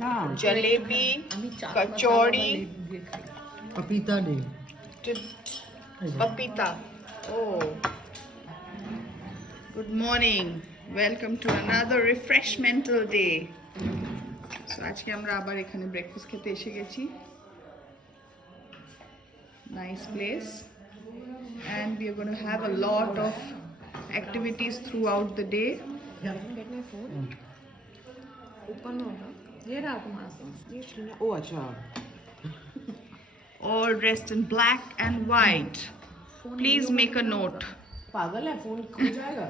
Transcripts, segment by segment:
না जलेबी, कचौड़ी, पपीता नहीं पपीता। Oh, good morning. Welcome to another refreshmental day. So আজকে আমরা আবার এখানে ব্রেকফাস্ট খেতে এসে গেছি। Nice place. And we are going to have a lot of activities throughout the day. ओ अच्छा All dressed in black and white. Please make a note. पागल है फोन खो जाएगा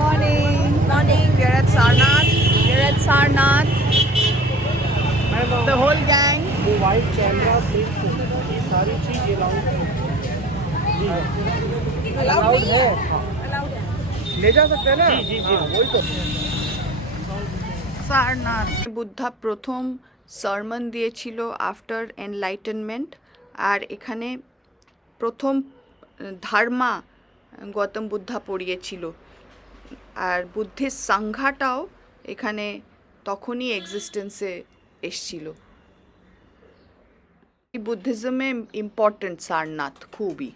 Morning. We are at Sarnath. The whole gang. वो white camera plate ये सारी चीज allowed है ले जा सकते हैं ना जी वही तो সারনাথ বুদ্ধা প্রথম সারমন দিয়েছিল আফটার এনলাইটেনমেন্ট, আর এখানে প্রথম ধর্মা গৌতম বুদ্ধা পড়িয়েছিল, আর বুদ্ধিস্ট সংঘাটাও এখানে তখনই এক্সিস্টেন্সে এসছিল। বুদ্ধিজমে ইম্পর্টেন্ট সারনাথ খুবই।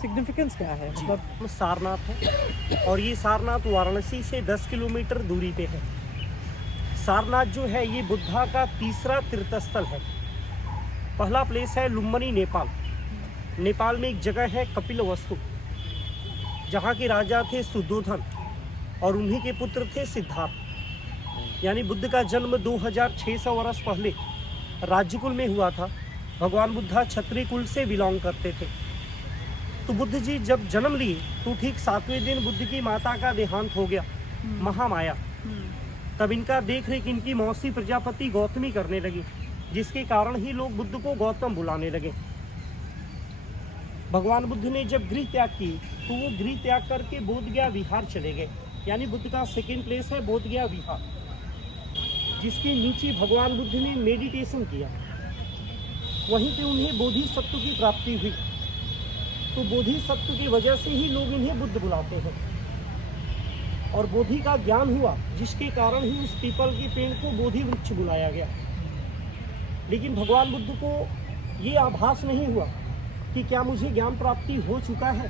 सिग्निफिकेंस क्या है? मतलब सारनाथ है और ये सारनाथ वाराणसी से 10 किलोमीटर दूरी पे है। सारनाथ जो है ये बुद्धा का तीसरा तीर्थस्थल है। पहला प्लेस है लुम्बिनी नेपाल में एक जगह है कपिलवस्तु, जहाँ के राजा थे सुद्धोधन और उन्हीं के पुत्र थे सिद्धार्थ। यानी बुद्ध का जन्म 2600 वर्ष पहले राज्यकुल में हुआ था। भगवान बुद्धा क्षत्रिय कुल से बिलोंग करते थे। तो बुद्ध जी जब जन्म लिए तो ठीक 7वें दिन बुद्ध की माता का देहांत हो गया, महामाया। तब इनका देख रेख इनकी मौसी प्रजापति गौतमी करने लगी, जिसके कारण ही लोग बुद्ध को गौतम बुलाने लगे। भगवान बुद्ध ने जब गृह त्याग की तो वो गृह त्याग करके बोधगया विहार चले गए। यानी बुद्ध का सेकेंड प्लेस है बोधगया विहार, जिसके नीचे भगवान बुद्ध ने मेडिटेशन किया। वहीं पे उन्हें बोधिसत्व की प्राप्ति हुई। तो बोधिसत्व की वजह से ही लोग इन्हें बुद्ध बुलाते हैं। और बोधि का ज्ञान हुआ, जिसके कारण ही उस पीपल के पेड़ को बोधि वृक्ष बुलाया गया। लेकिन भगवान बुद्ध को ये आभास नहीं हुआ कि क्या मुझे ज्ञान प्राप्ति हो चुका है।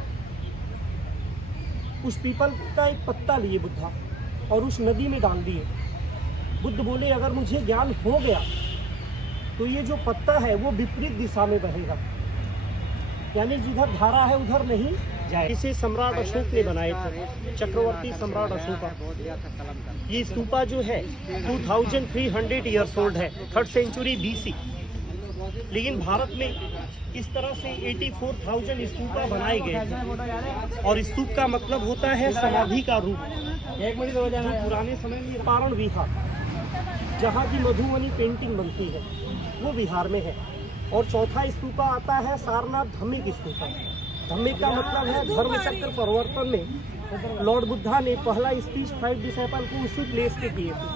उस पीपल का एक पत्ता लिए बुद्धा और उस नदी में डाल दिए। बुद्ध बोले अगर मुझे ज्ञान हो गया तो ये जो पत्ता है वो विपरीत दिशा में बहेगा, यानी जिधर धारा है उधर नहीं जाए। इसे सम्राट अशोक ने बनाए थे, चक्रवर्ती सम्राट अशोक। ये स्तूपा जो है 2300 ईयर्स ओल्ड है, 3rd सेंचुरी BC। लेकिन भारत में इस तरह से 84,000 स्तूपा बनाए गए थे। और स्तूप का मतलब होता है समाधि का रूप। पुराने समय में पारण विहार, जहाँ की मधुबनी पेंटिंग बनती है, वो बिहार में है। और चौथा स्तूपा आता है सारनाथ धम्मिक स्तूपा। धम्मिक का मतलब है धर्म चक्र परिवर्तन में लॉर्ड बुद्धा ने पहला स्पीच 5 डिसाइपल को उसी प्लेस पे किए थे,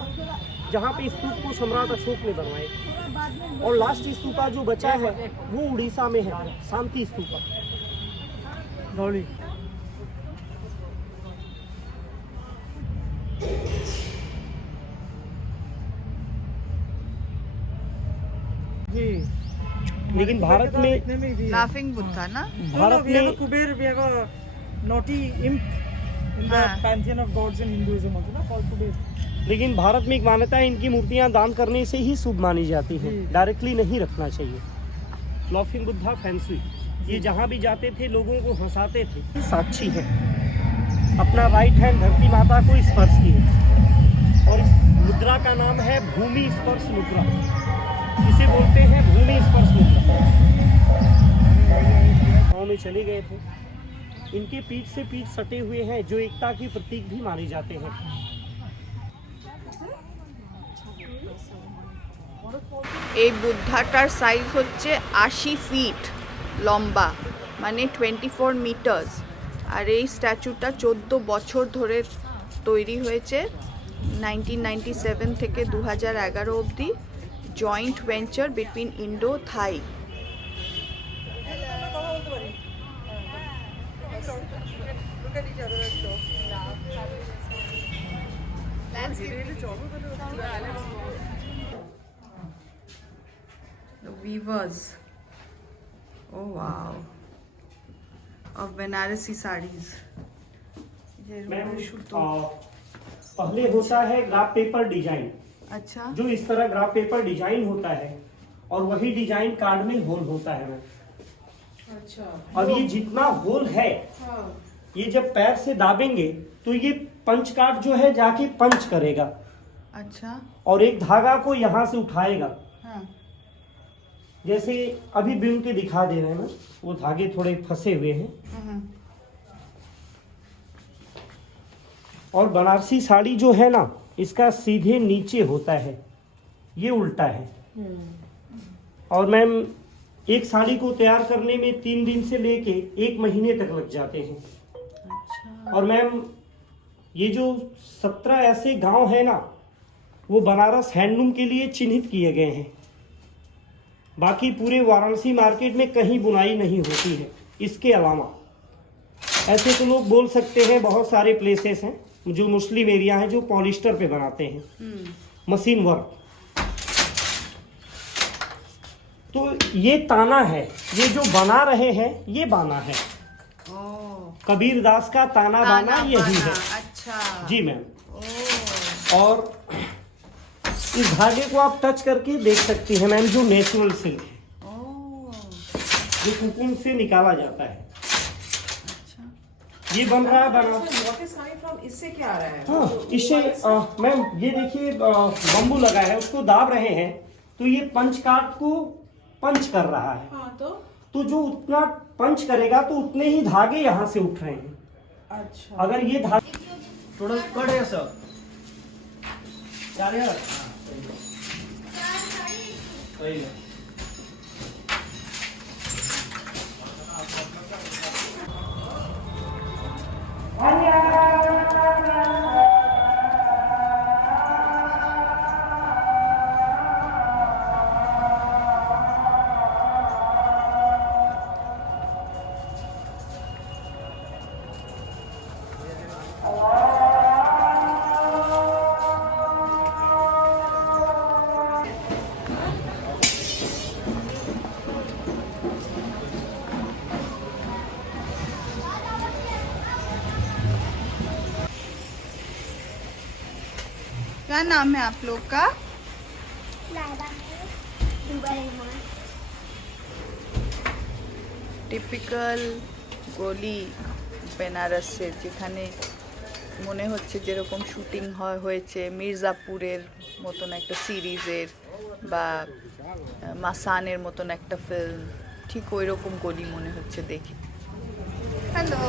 जहाँ पे स्तूप को सम्राट अशोक ने बनवाए। और लास्ट स्तूपा जो बचा है वो उड़ीसा में है, शांति स्तूपा। जी लेकिन भारत में लाफिंग बुद्धा ना, भारत में Kuber naughty imp in the Pantheon of gods in Hinduism होता है ना, कॉल्ड कुबेर। लेकिन भारत में एक मान्यता है इनकी मूर्तियां दान करने से ही शुभ मानी जाती हैं, डायरेक्टली नहीं रखना चाहिए। लाफिंग बुद्धा फैंसी, ये जहाँ भी जाते थे लोगों को हंसाते थे। साक्षी है, अपना राइट हैंड धरती माता को स्पर्श किए और इस मुद्रा का नाम है भूमि स्पर्श मुद्रा। इसे बोलते हैं भूमि स्पर्श मुद्रा। गाँव में चले गए थे, इनके पीठ से पीठ सटे हुए हैं, जो एकता की प्रतीक भी माने जाते हैं। এই বুদ্ধাটার সাইজ হচ্ছে 80 ফিট লম্বা, মানে 24 মিটার্স। আর এই স্ট্যাচুটা 14 বছর ধরে তৈরি হয়েছে, 1997 থেকে 2011 অবধি। Joint venture between Indo Thai. The weavers. Oh wow. Of Banarasi sarees. Ma'am पहले होता है ग्राफ पेपर डिजाइन, अच्छा जो इस तरह ग्राफ पेपर डिजाइन होता है और वही डिजाइन कार्ड में होल होता है मैम। अच्छा। अब ये जितना होल है, ये जब पैर से दाबेंगे तो ये पंच कार्ड जो है जाके पंच करेगा अच्छा और एक धागा को यहाँ से उठाएगा। हाँ जैसे अभी बिन के दिखा दे रहे हैं ना, वो धागे थोड़े फंसे हुए हैं। और बनारसी साड़ी जो है ना, इसका सीधे नीचे होता है, ये उल्टा है। और मैम एक साड़ी को तैयार करने में 3 दिन से लेके 1 महीने तक लग जाते हैं। अच्छा और मैम ये जो 17 ऐसे गांव है ना, वो बनारस हैंडलूम के लिए चिन्हित किए गए हैं। बाकी पूरे वाराणसी मार्केट में कहीं बुनाई नहीं होती है। इसके अलावा ऐसे तो लोग बोल सकते हैं, बहुत सारे प्लेसेस हैं जो मुस्लिम एरिया हैं जो पॉलिस्टर पे बनाते हैं, मशीन वर्क। तो ये ताना है, ये जो बना रहे हैं ये बाना है। कबीर दास का ताना बाना यही है। अच्छा जी मैम। ओ और इस धागे को आप टच करके देख सकती हैं मैम, जो नेचुरल सिल्क है, ओ जो कुकुन से निकाला जाता है। अच्छा ये बन रहा है बनारस। इससे क्या आ रहा है? हाँ, इससे मैम ये देखिए बम्बू लगा है, उसको दाब रहे हैं तो ये पंच कार्ड को पंच कर रहा है। हाँ, तो जो उतना पंच करेगा तो उतने ही धागे यहाँ से उठ रहे हैं। अच्छा। अगर ये धागे थोड़ा कट है सर 4000 सही है। क्या नाम है आप लोग का? টিপিক্যাল গলি বেনারসে, যেখানে মনে হচ্ছে যেরকম শুটিং হয়েছে মির্জাপুরের মতন একটা সিরিজের বা মাসানের মতন একটা ফিল্ম, ঠিক ওই রকম গলি মনে হচ্ছে দেখে। হ্যালো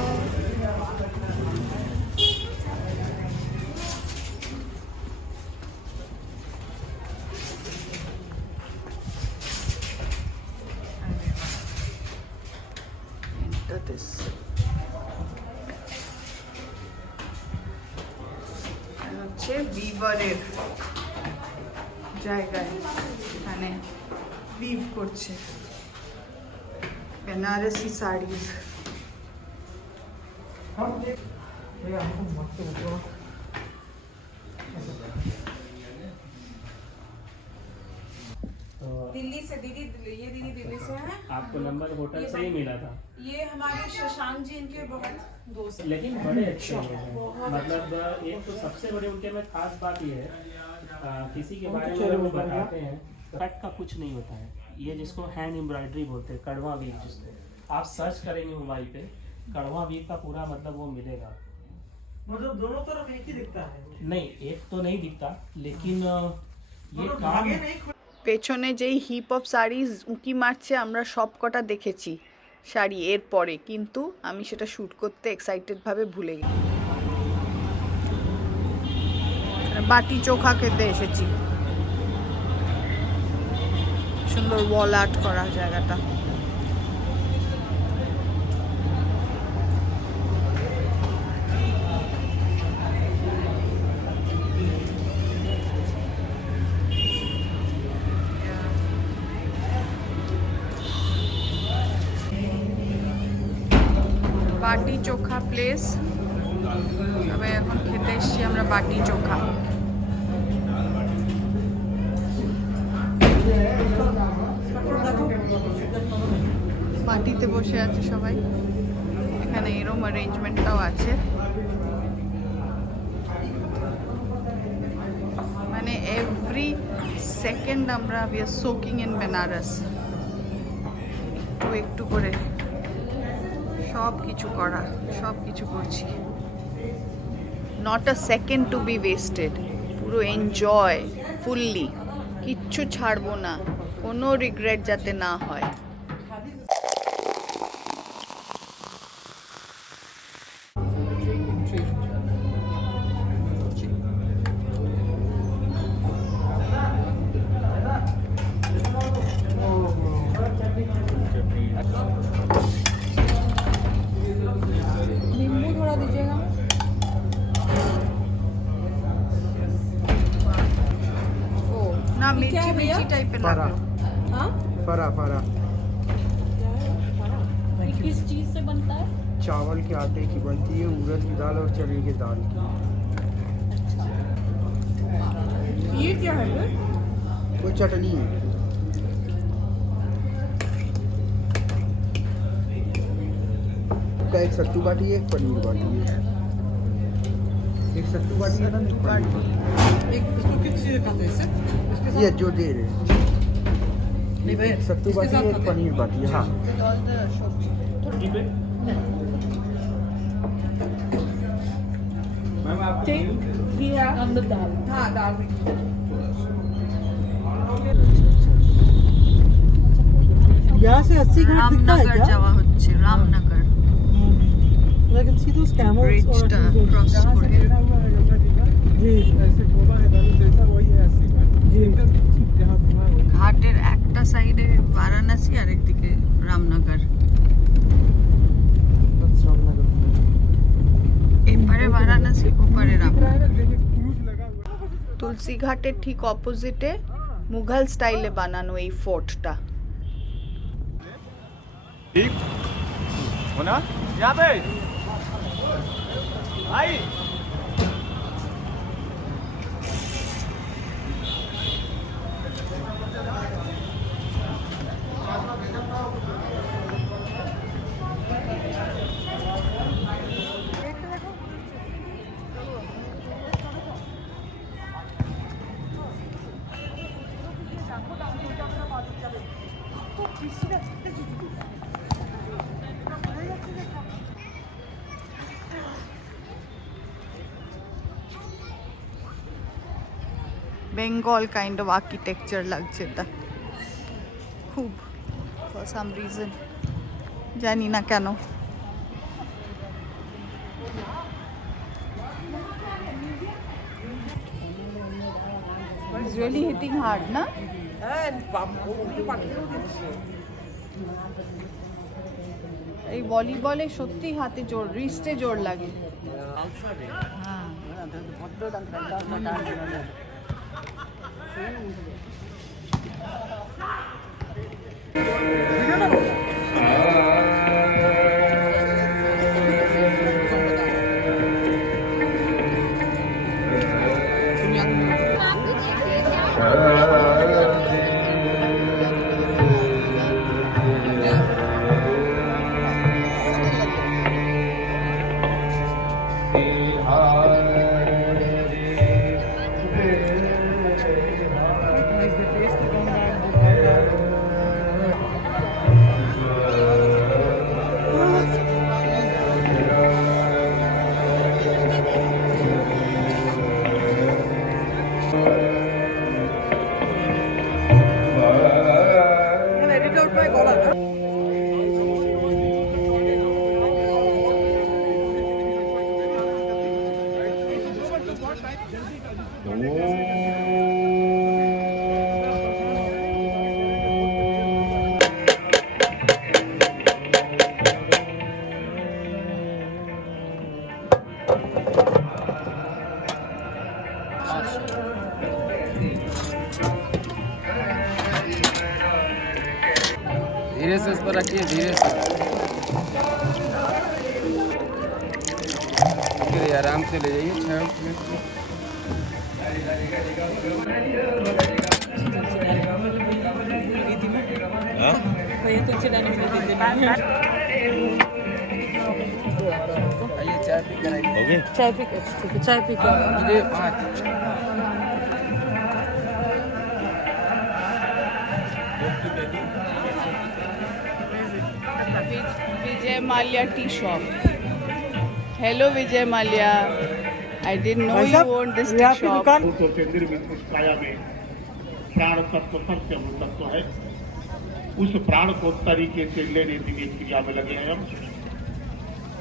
this হচ্ছে ভিভারের জায়গায়, এখানে ভিভ করছে বেনারসি শাড়িজ। दिल्ली से दीदी, ये दीदी दिल्ली से है। आपको नंबर होटल से ही मिला था, ये हमारे शशांक जी इनके बहुत दोस्त हैं। लेकिन बड़े अच्छे हैं। मतलब एक तो सबसे बड़े उनके में खास बात ये है, किसी के बारे में अगर वो बताते हैं कट का कुछ नहीं होता है। ये जिसको हैंड एम्ब्रॉयडरी बोलते हैं, कड़वा वीव, जिसको आप सर्च करेंगे मोबाइल पे, कड़वा वीव का पूरा मतलब वो मिलेगा। मतलब दोनों तरफ एक ही दिखता है? नहीं, एक तो नहीं दिखता, लेकिन ये दोनों काम धागे नहीं পেছনে যেই হিপ অফ শাড়িজ উঁকি মারছে আমরা সব কটা দেখেছি শাড়ি এর পরে, কিন্তু আমি সেটা শ্যুট করতে এক্সাইটেডভাবে ভুলে গেছি। বাটি চোখা খেতে এসেছি, সুন্দর ওয়াল আর্ট করা জায়গাটা। बाटी चोखा प्लेस তবে এখন খেতে এসছি আমরা বাটি চোখা। বাটিতে বসে আছে সবাই, এখানে এরম অ্যারেঞ্জমেন্টটাও আছে, মানে এভরি সেকেন্ড আমরা we are soaking in Benares. একটু একটু করে সব কিছু করা, সব কিছু করছি, not a second to be wasted, পুরো এনজয় ফুললি, কিচ্ছু ছাড়বো না, কোনো রিগ্রেট যাতে না হয়। नींबू थोड़ा दीजिएगा। ओ ना मिर्ची मिर्ची टाइप पे लग रहा। हाँ फरा फरा ये किस चीज़ से बनता है? चावल के आटे की बनती है, उड़द की दाल और चने की दाल की। ये क्या है ये? वो चटनी है। का एक सत्तू बाटी है, एक पनीर बाटी है। एक सत्तू बाटी है ना, एक पनीर बाटी। एक इसको किस चीज़ खाते हैं इससे? इसके ये जो दे रहे हैं, नहीं भाई, एक सत्तू इसके बाटी साथ है, एक खाते हैं। पनीर बाटी है। हाँ Take here on the dal. हाँ दाल में यहाँ से 80 घाट दिखता है রামনগর क्या? যাওয়া হচ্ছে, Ramnagar I can see those camels. ব্রিজটা ক্রস করে। जी जी ঘাটের একটা সাইডে বারাণসী আর একদিকে রামনগর, এপারে বারাণসী ওপারে রামনগর। তুলসী ঘাটের ঠিক অপোজিটে মুঘল স্টাইলে বানানো এই ফোর্টটা। होना यहाँ पे आई। বেঙ্গল কাইন্ড অফ আর্কিটেকচার লাগছে এটা খুব, ফর সাম রিজন, জানি না কেন। It's really hitting hard, না? এই ভলিবলে সত্যি হাতে জোর, রিস্টে জোর লাগে। হ্যাঁ धीरे से इस पर रखिए, धीरे से। आराम से ले जाइए 6 मिनट में। ये तो चिल्लाने में देते आइए चाय पी कर आइए। चाय पी के ठीक है, चाय पी के मुझे 5। Vijay Mallya tea shop. Hello Vijay Malia. I didn't know you owned this tea shop. दुकान से निर्मित उस काया में प्राण तत्व सत्य तत्व है. उस प्राण को तरीके से लेने की क्रिया में लगे हैं हम,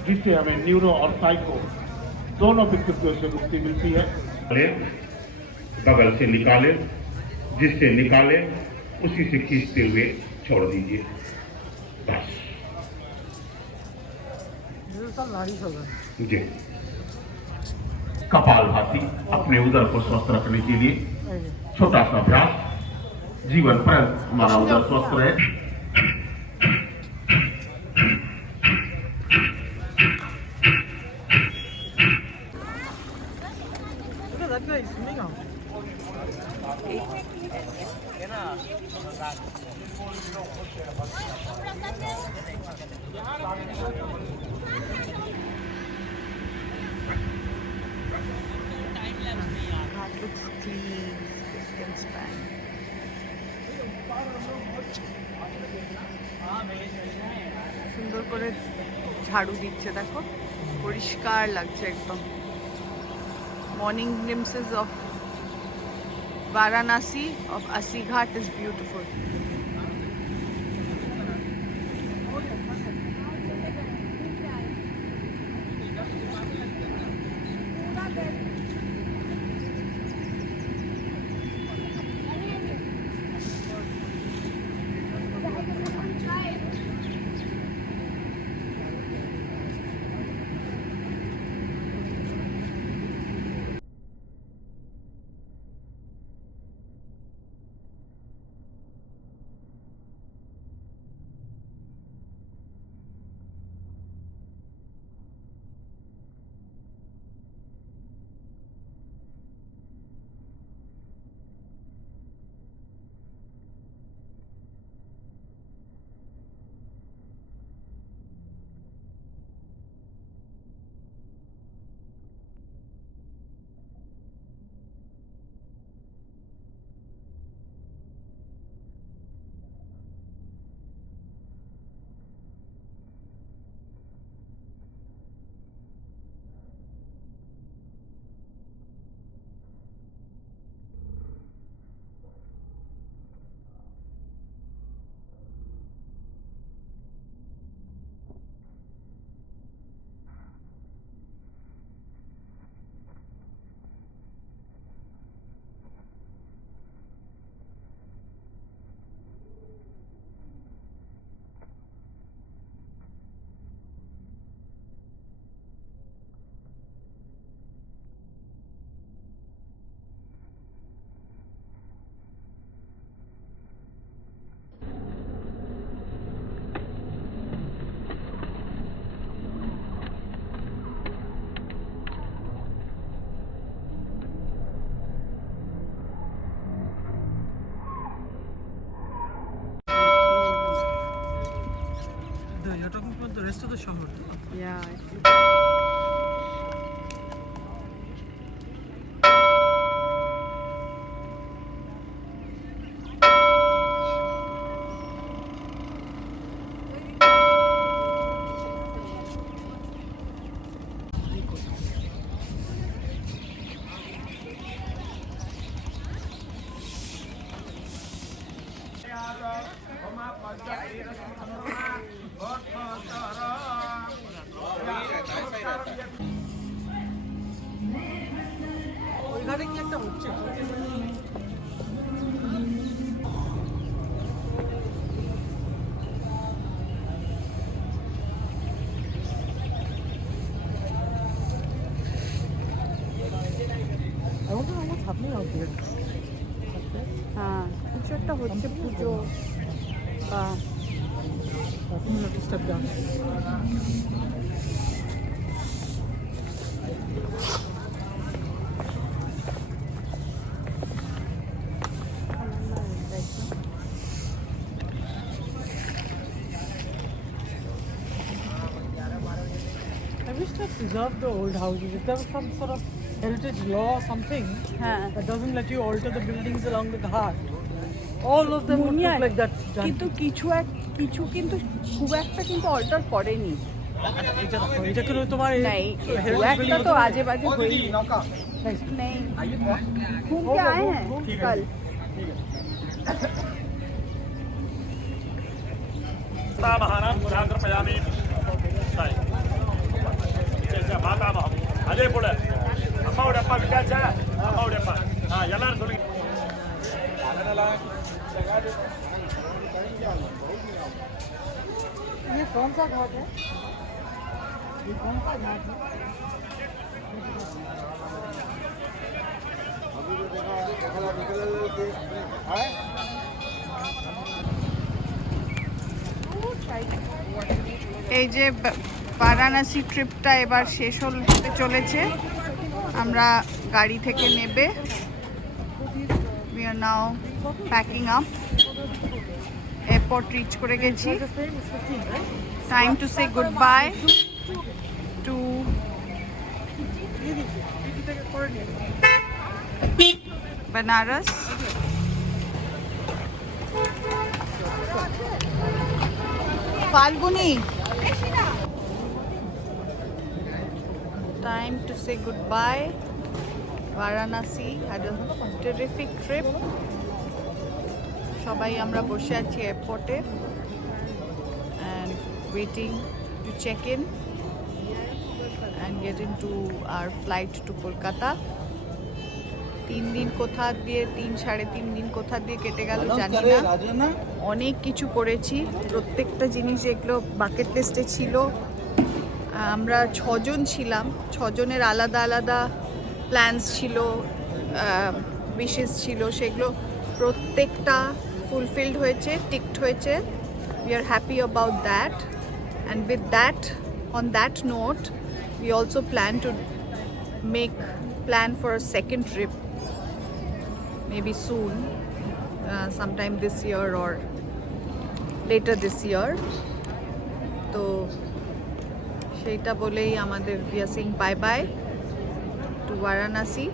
जिससे हमें न्यूरो और साइको दोनों विकृतियों से मुक्ति मिलती है. बगल से निकाले, जिससे निकाले उसी से खींचते हुए छोड़ दीजिए. बस जी. कपालभाति अपने उदर को स्वस्थ रखने के लिए छोटा सा अभ्यास, जीवन पर्यंत हमारा उदर स्वस्थ रहे. that guy is swimming out. That looks clean. Skin span. সুন্দর করে ঝাড়ু দিচ্ছে দেখো, পরিষ্কার লাগছে একদম. Morning glimpses of Varanasi, of Asighat is beautiful. You're talking about the rest of the shahar. Yeah. ওই ঘাটে কি একটা হচ্ছে? I want to know what's happening out there. হ্যাঁ, কিছু একটা হচ্ছে, পুজো বা I think we have to step down. I wish to preserve the old houses. If there was some sort of heritage law or something হ্যাঁ that doesn't let you alter the buildings along the ghat, all of them would Muniya, look like that. কিন্তু কিছু কিন্তু খুব একটা কিন্তু alter করেনি এটা কোনো তোমার नहीं heritage খুব একটা building তো হতে পারে। आजे बाजे हुई नहीं घूम के आए हैं कल அதே போல அம்மாவோட அப்பா விட்டாச்சா அம்மாவோட அப்பா எல்லாரும் சொல்லுங்க ये कौन सा घाट है? ये कौन सा घाट है? এই যে বারাণসী ট্রিপটা এবার শেষ হতে চলেছে আমরা গাড়ি থেকে নেবে we are now packing up airport reach করে গেছি time to say goodbye to Banaras Falguni time to say goodbye Varanasi had a terrific trip সবাই আমরা বসে আছি এয়ারপোর্টে and waiting to check in and get into our flight to Kolkata 3 দিন কোথা দিয়ে 3-3.5 দিন কোথা দিয়ে কেটে গেল জানি না অনেক কিছু করেছি প্রত্যেকটা জিনিস যেগুলো বাকেট লিস্টে ছিল আমরা 6 জন ছিলাম 6 জনের আলাদা আলাদা প্ল্যানস ছিল উইশেস ছিল সেগুলো প্রত্যেকটা ফুলফিলড হয়েছে টিকড হয়েছে we are happy about that and with that on that note we also plan to plan for a second trip maybe soon sometime this year or later this year তো সেইটা বলেই আমাদের we are saying bye bye to Varanasi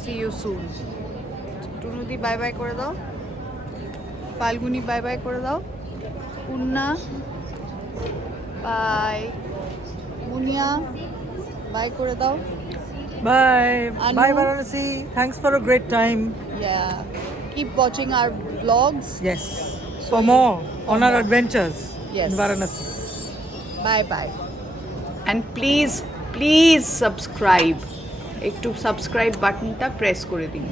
see you soon টুনুদি bye bye করে দাও Falguni by bye করে দাও Purna by Muniya by করে দাও Bye. Anu. Bye Varanasi. Thanks for a great time. yeah keep watching our vlogs Yes. For more on our adventures Yes. in Varanasi. bye bye and please subscribe একটু subscribe বাটনটা press করে দিন